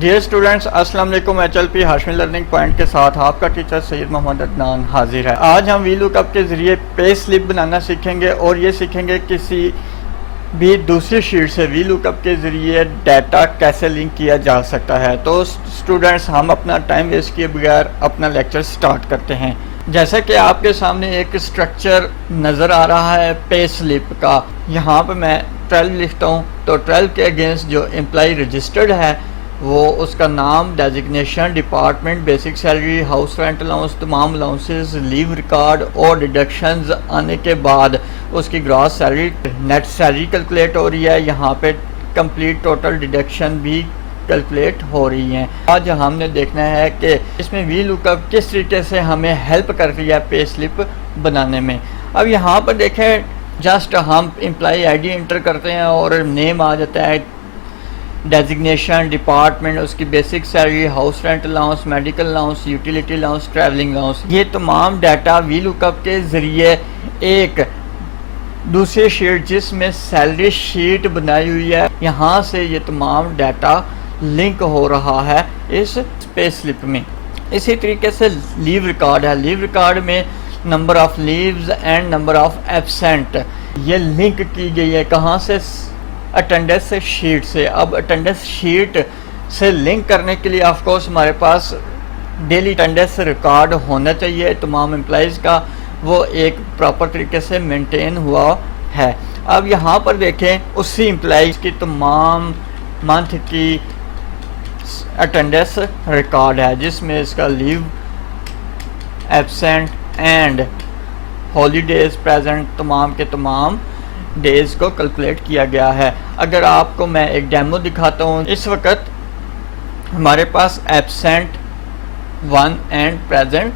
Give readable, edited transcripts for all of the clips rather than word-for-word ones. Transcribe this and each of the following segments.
Dear students, अस्सलाम वालेकुम। HLP Hashmi learning point के साथ आपका टीचर सैयद मोहम्मद अदनान हाजिर है। आज हम VLOOKUP के ज़रिए पे स्लिप बनाना सीखेंगे और ये सीखेंगे किसी भी दूसरी शीट से VLOOKUP के ज़रिए डाटा कैसे लिंक किया जा सकता है। तो स्टूडेंट्स, हम अपना टाइम वेस्ट किए बगैर अपना लेक्चर स्टार्ट करते हैं। जैसा कि आपके सामने एक स्ट्रक्चर नज़र आ रहा है पे स्लिप का। यहाँ पर मैं 12 लिखता हूँ तो 12 के अगेंस्ट जो एम्प्लॉय रजिस्टर्ड है वो उसका नाम, designation, department, basic salary, house rent allowance, तमाम अलाउंसेस, लीव रिकॉर्ड और डिडक्शंस आने के बाद उसकी gross salary, net salary calculate हो रही है। यहाँ पे कंप्लीट टोटल डिडक्शन भी कैलकुलेट हो रही हैं। आज हमने देखना है कि इसमें VLOOKUP किस तरीके से हमें हेल्प कर रही है पे स्लिप बनाने में। अब यहाँ पर देखें, जस्ट हम एम्प्लॉय ID इंटर करते हैं और नेम आ जाता है, डेजिग्नेशन, डिपार्टमेंट, उसकी basic salary, house rent allowance, medical allowance, utility allowance, travelling allowance. ये तमाम डाटा VLOOKUP के ज़रिए एक दूसरी शीट जिसमें सैलरी शीट बनाई हुई है, यहाँ से ये तमाम डाटा लिंक हो रहा है इस पे स्लिप में। इसी तरीके से लीव रिकॉर्ड है। लीव रिकॉर्ड में number of leaves and number of absent ये लिंक की गई है। कहाँ से? अटेंडेंस शीट से। अब अटेंडेंस शीट से लिंक करने के लिए ऑफ कोर्स हमारे पास डेली अटेंडेंस रिकॉर्ड होना चाहिए तमाम एम्प्लॉइज़ का, वो एक प्रॉपर तरीके से मेंटेन हुआ है। अब यहाँ पर देखें, उसी एम्प्लॉइज़ की तमाम मंथ की अटेंडेंस रिकॉर्ड है जिसमें इसका leave, absent and holidays present तमाम के तमाम डेज़ को कैलकुलेट किया गया है। अगर आपको मैं एक डेमो दिखाता हूँ, इस वक्त हमारे पास एब्सेंट 1 एंड प्रेजेंट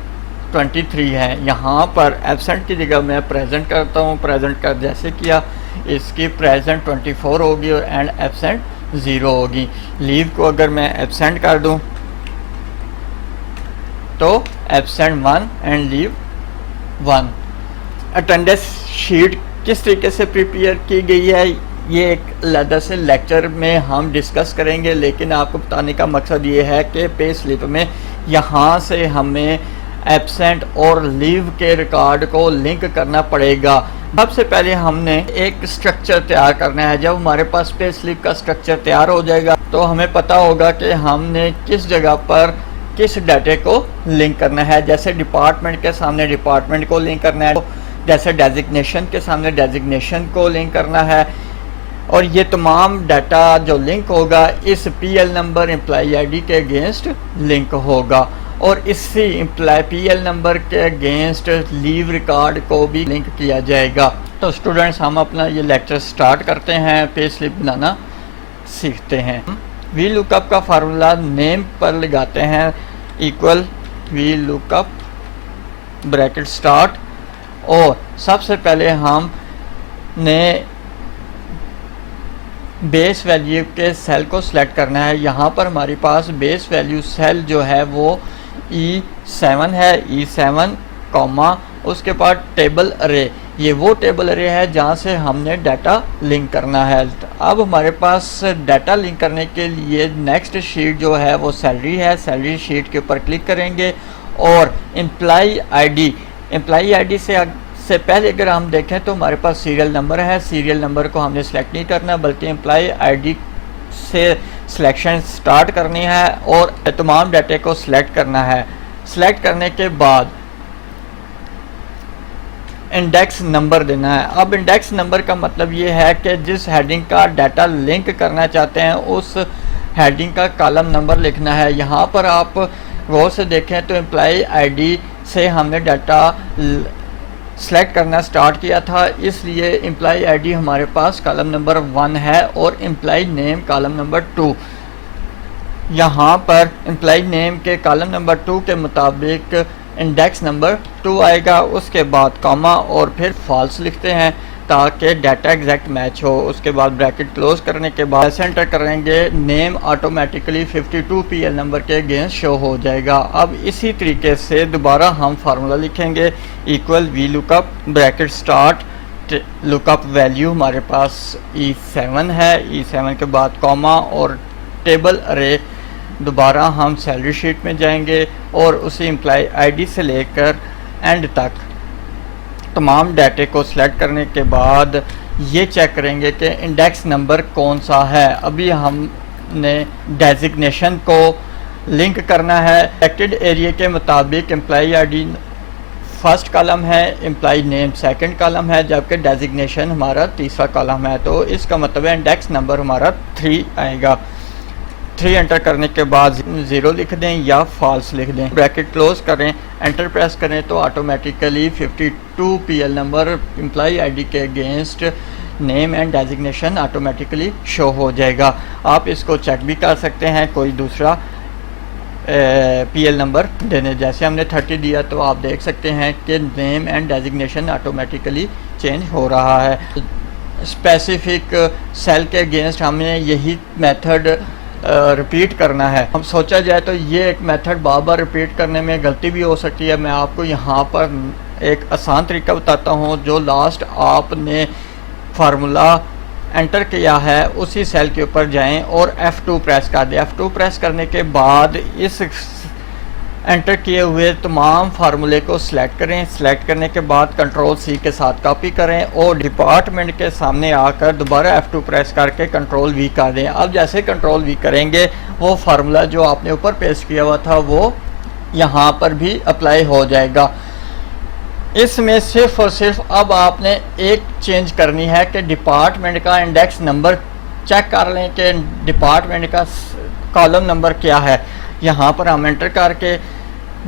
23 है। यहाँ पर एब्सेंट की जगह मैं प्रेजेंट करता हूँ। प्रेजेंट कर जैसे किया, इसकी प्रेजेंट 24 होगी और एंड एब्सेंट 0 होगी। लीव को अगर मैं एब्सेंट कर दूँ तो absent 1 and leave 1। Attendance sheet किस तरीके से प्रिपेयर की गई है ये एक अलग से लेक्चर में हम डिस्कस करेंगे, लेकिन आपको बताने का मकसद ये है कि पे स्लिप में यहाँ से हमें एब्सेंट और लीव के रिकॉर्ड को लिंक करना पड़ेगा। सबसे पहले हमने एक स्ट्रक्चर तैयार करना है। जब हमारे पास पे स्लिप का स्ट्रक्चर तैयार हो जाएगा तो हमें पता होगा कि हमने किस जगह पर किस डाटे को लिंक करना है। जैसे डिपार्टमेंट के सामने डिपार्टमेंट को लिंक करना है, जैसे डेजिग्नेशन के सामने डेजिग्नेशन को लिंक करना है, और ये तमाम डाटा जो लिंक होगा इस PL नंबर एम्प्लॉय ID के अगेंस्ट लिंक होगा और इसी PL नंबर के अगेंस्ट लीव रिकॉर्ड को भी लिंक किया जाएगा। तो स्टूडेंट्स, हम अपना ये लेक्चर स्टार्ट करते हैं, पे स्लिप बनाना सीखते हैं। VLOOKUP का फार्मूला नेम पर लगाते हैं, इक्वल VLOOKUP ब्रैकेट स्टार्ट, और सबसे पहले हम ने बेस वैल्यू के सेल को सिलेक्ट करना है। यहाँ पर हमारे पास बेस वैल्यू सेल जो है वो E7 है। E7 कॉमा उसके बाद टेबल अरे, ये वो टेबल अरे है जहाँ से हमने डाटा लिंक करना है। अब हमारे पास डाटा लिंक करने के लिए नेक्स्ट शीट जो है वो सैलरी है। सैलरी शीट के ऊपर क्लिक करेंगे और एम्प्लॉय ID से पहले अगर हम देखें तो हमारे पास सीरियल नंबर है। सीरियल नंबर को हमने सेलेक्ट नहीं करना बल्कि एम्प्लॉय ID से सिलेक्शन स्टार्ट करनी है और तमाम डाटे को सिलेक्ट करना है। सिलेक्ट करने के बाद इंडेक्स नंबर देना है। अब इंडेक्स नंबर का मतलब ये है कि जिस हेडिंग का डाटा लिंक करना चाहते हैं उस हेडिंग का कॉलम नंबर लिखना है। यहाँ पर आप गौर से देखें तो एम्प्लॉय ID से हमने डाटा सेलेक्ट करना स्टार्ट किया था, इसलिए एम्प्लॉय ID हमारे पास कॉलम नंबर 1 है और एम्प्लॉय नेम कॉलम नंबर 2। यहाँ पर एम्प्लॉय नेम के कॉलम नंबर 2 के मुताबिक इंडेक्स नंबर 2 आएगा। उसके बाद कॉमा और फिर फॉल्स लिखते हैं ताकि डाटा एग्जैक्ट मैच हो। उसके बाद ब्रैकेट क्लोज करने के बाद एंटर करेंगे, नेम ऑटोमेटिकली 52 PL नंबर के अगेंस्ट शो हो जाएगा। अब इसी तरीके से दोबारा हम फार्मूला लिखेंगे, equal VLOOKUP bracket start lookup value हमारे पास E7 है। E7 के बाद कॉमा और टेबल अरे दोबारा हम सैलरी शीट में जाएंगे और उसी एम्प्लॉय आईडी से लेकर एंड तक तमाम डाटे को सिलेक्ट करने के बाद ये चेक करेंगे कि इंडेक्स नंबर कौन सा है। अभी हमने डेजिग्नेशन को लिंक करना है। सिलेक्टेड एरिया के मुताबिक एम्प्लॉय आईडी फर्स्ट कॉलम है, एम्प्लॉय नेम सेकंड कॉलम है, जबकि डेजिग्नेशन हमारा तीसरा कॉलम है। तो इसका मतलब है इंडेक्स नंबर हमारा 3 आएगा। 3 एंटर करने के बाद 0 लिख दें या फॉल्स लिख दें, ब्रैकेट क्लोज करें, एंटर प्रेस करें तो automatically 52 PL number employee ID के against name and designation automatically show हो जाएगा। आप इसको चेक भी कर सकते हैं कोई दूसरा पीएल नंबर देने। जैसे हमने 30 दिया तो आप देख सकते हैं कि name and designation automatically change हो रहा है। स्पेसिफिक सेल के अगेंस्ट हमें यही मेथड रिपीट करना है। हम सोचा जाए तो ये एक मेथड बार बार रिपीट करने में गलती भी हो सकती है। मैं आपको यहाँ पर एक आसान तरीका बताता हूँ। जो लास्ट आपने फार्मूला एंटर किया है उसी सेल के ऊपर जाएं और F2 प्रेस कर दें। F2 प्रेस करने के बाद इस एंटर किए हुए तमाम फार्मूले को सिलेक्ट करें। सिलेक्ट करने के बाद कंट्रोल C के साथ कॉपी करें और डिपार्टमेंट के सामने आकर दोबारा F2 प्रेस करके कंट्रोल V कर दें। अब जैसे कंट्रोल V करेंगे वो फार्मूला जो आपने ऊपर पेस्ट किया हुआ था वो यहाँ पर भी अप्लाई हो जाएगा। इसमें सिर्फ और सिर्फ अब आपने एक चेंज करनी है कि डिपार्टमेंट का इंडेक्स नंबर चेक कर लें कि डिपार्टमेंट का कॉलम नंबर क्या है। यहाँ पर हम एंटर करके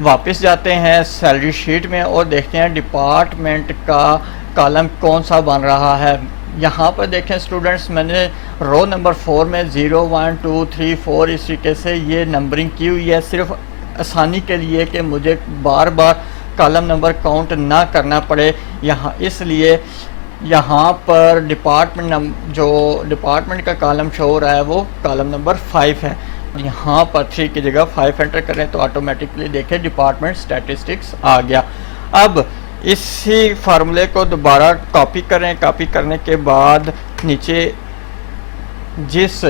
वापस जाते हैं सैलरी शीट में और देखते हैं डिपार्टमेंट का कॉलम कौन सा बन रहा है। यहाँ पर देखें स्टूडेंट्स, मैंने रो नंबर 4 में 0 1 2 3 4 इस तरीके से ये नंबरिंग की हुई है, सिर्फ आसानी के लिए कि मुझे बार बार कॉलम नंबर काउंट ना करना पड़े। यहाँ इसलिए यहाँ पर डिपार्टमेंट का कॉलम शो हो रहा है वो कॉलम नंबर 5 है। यहाँ पर 3 की जगह 5 एंटर करें तो ऑटोमेटिकली देखें डिपार्टमेंट स्टैटिस्टिक्स आ गया। अब इसी फार्मूले को दोबारा कॉपी करें। कॉपी करने के बाद नीचे जिस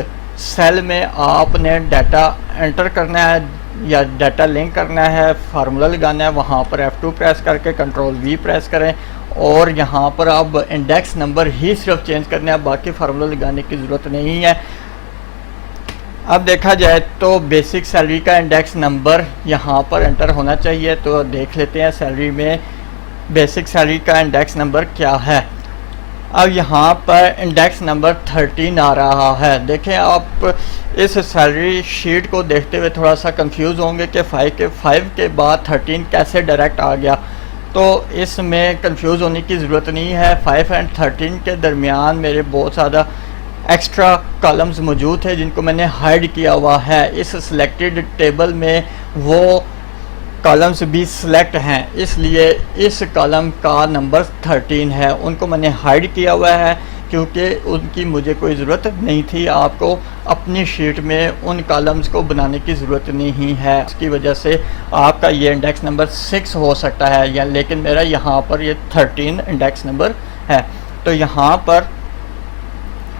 सेल में आपने डाटा एंटर करना है या डाटा लिंक करना है, फार्मूला लगाना है, वहाँ पर F2 प्रेस करके कंट्रोल V प्रेस करें और यहाँ पर अब इंडेक्स नंबर ही सिर्फ चेंज करना है, बाकी फार्मूला लगाने की ज़रूरत नहीं है। अब देखा जाए तो बेसिक सैलरी का इंडेक्स नंबर यहाँ पर एंटर होना चाहिए। तो देख लेते हैं सैलरी में बेसिक सैलरी का इंडेक्स नंबर क्या है। अब यहाँ पर इंडेक्स नंबर 13 आ रहा है। देखें आप इस सैलरी शीट को देखते हुए थोड़ा सा कंफ्यूज होंगे कि 5 के बाद 13 कैसे डायरेक्ट आ गया। तो इसमें कंफ्यूज होने की ज़रूरत नहीं है। 5 और 13 के दरमियान मेरे बहुत ज़्यादा एक्स्ट्रा कॉलम्स मौजूद है जिनको मैंने हाइड किया हुआ है। इस सिलेक्टेड टेबल में वो कॉलम्स भी सिलेक्ट हैं, इसलिए इस कॉलम का नंबर 13 है। उनको मैंने हाइड किया हुआ है क्योंकि उनकी मुझे कोई ज़रूरत नहीं थी। आपको अपनी शीट में उन कॉलम्स को बनाने की ज़रूरत नहीं है। इसकी वजह से आपका ये इंडेक्स नंबर 6 हो सकता है या, लेकिन मेरा यहाँ पर ये 13 इंडेक्स नंबर है। तो यहाँ पर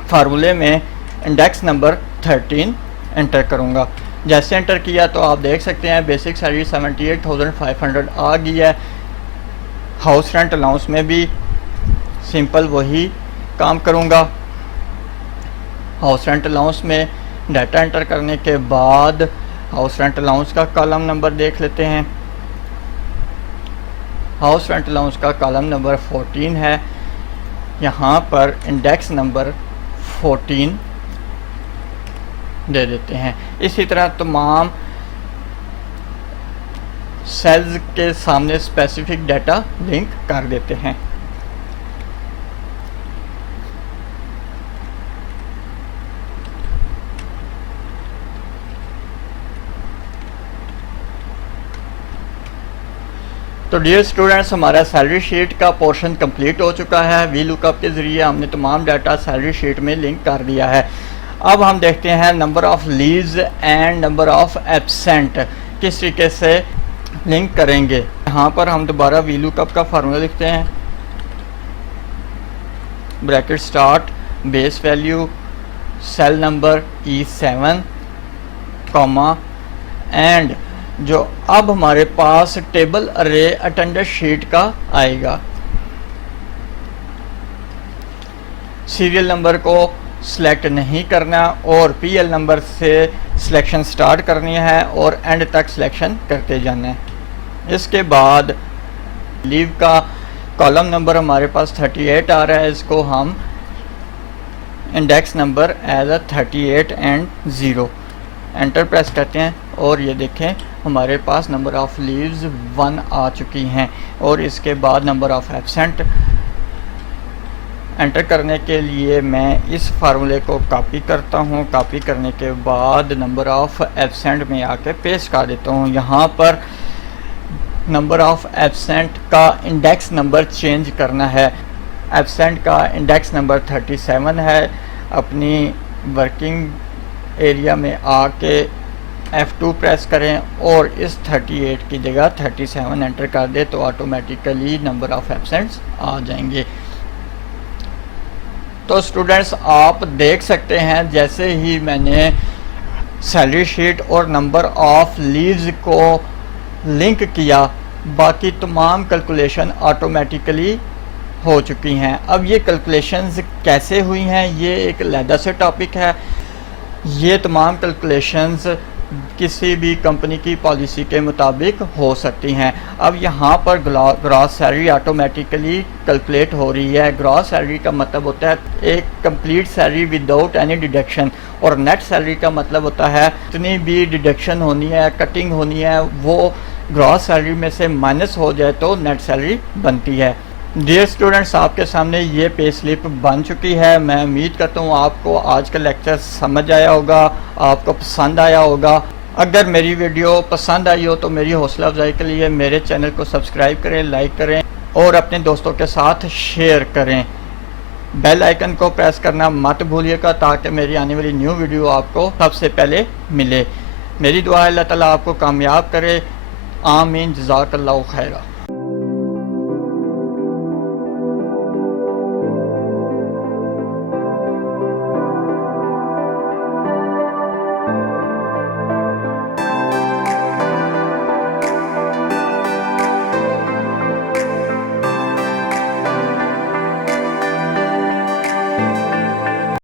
फार्मूले में इंडेक्स नंबर 13 एंटर करूँगा। जैसे एंटर किया तो आप देख सकते हैं बेसिक सैलरी 78,500 आ गई है। हाउस रेंट अलाउंस में भी सिंपल वही काम करूँगा। हाउस रेंट अलाउंस में डाटा एंटर करने के बाद हाउस रेंट अलाउंस का कॉलम नंबर देख लेते हैं। हाउस रेंट अलाउंस का कॉलम नंबर 14 है। यहाँ पर इंडेक्स नंबर 14 दे देते हैं। इसी तरह तमाम सेल्स के सामने स्पेसिफिक डाटा लिंक कर देते हैं। तो डियर स्टूडेंट्स, हमारा सैलरी शीट का पोर्शन कंप्लीट हो चुका है। वी लुकअप के ज़रिए हमने तमाम डाटा सैलरी शीट में लिंक कर दिया है। अब हम देखते हैं number of leaves and number of absent किस तरीके से लिंक करेंगे। यहाँ पर हम दोबारा वी लुकअप का फार्मूला लिखते हैं। Bracket start base value cell number E7 comma and जो अब हमारे पास टेबल अरे अटेंडेंस शीट का आएगा। सीरियल नंबर को सिलेक्ट नहीं करना और पीएल नंबर से सिलेक्शन स्टार्ट करनी है और एंड तक सिलेक्शन करते जाना है। इसके बाद लीव का कॉलम नंबर हमारे पास 38 आ रहा है, इसको हम index number as a 38 and 0 enter press करते हैं और ये देखें हमारे पास नंबर ऑफ़ लीव्स 1 आ चुकी हैं। और इसके बाद नंबर ऑफ़ एब्सेंट एंटर करने के लिए मैं इस फार्मूले को कॉपी करता हूँ। कॉपी करने के बाद नंबर ऑफ़ एब्सेंट में आके पेस्ट कर देता हूँ। यहाँ पर नंबर ऑफ़ एब्सेंट का इंडेक्स नंबर चेंज करना है। एब्सेंट का इंडेक्स नंबर 37 है। अपनी वर्किंग एरिया में आके F2 प्रेस करें और इस 38 की जगह 37 एंटर कर दे तो ऑटोमेटिकली नंबर ऑफ़ एब्सेंट्स आ जाएंगे। तो स्टूडेंट्स आप देख सकते हैं जैसे ही मैंने सैलरी शीट और नंबर ऑफ़ लीव्स को लिंक किया, बाकी तमाम कैलकुलेशन ऑटोमेटिकली हो चुकी हैं। अब ये कैलकुलेशंस कैसे हुई हैं ये एक अलग से टॉपिक है। ये तमाम कैलकुलेशंस किसी भी कंपनी की पॉलिसी के मुताबिक हो सकती हैं। अब यहाँ पर ग्रॉस सैलरी ऑटोमेटिकली कैलकुलेट हो रही है। ग्रॉस सैलरी का मतलब होता है एक complete salary without any deduction, और नेट सैलरी का मतलब होता है जितनी भी डिडक्शन होनी है, कटिंग होनी है, वो ग्रॉस सैलरी में से माइनस हो जाए तो नेट सैलरी बनती है। डियर स्टूडेंट्स, आपके सामने ये पे स्लिप बन चुकी है। मैं उम्मीद करता हूँ आपको आज का लेक्चर समझ आया होगा, आपको पसंद आया होगा। अगर मेरी वीडियो पसंद आई हो तो मेरी हौसला अफजाई के लिए मेरे चैनल को सब्सक्राइब करें, लाइक करें और अपने दोस्तों के साथ शेयर करें। बेल आइकन को प्रेस करना मत भूलिएगा ताकि मेरी आने वाली न्यू वीडियो आपको सबसे पहले मिले। मेरी दुआ है अल्लाह ताला आपको कामयाब करे। आमीन। जज़ाकल्लाहु खैरा।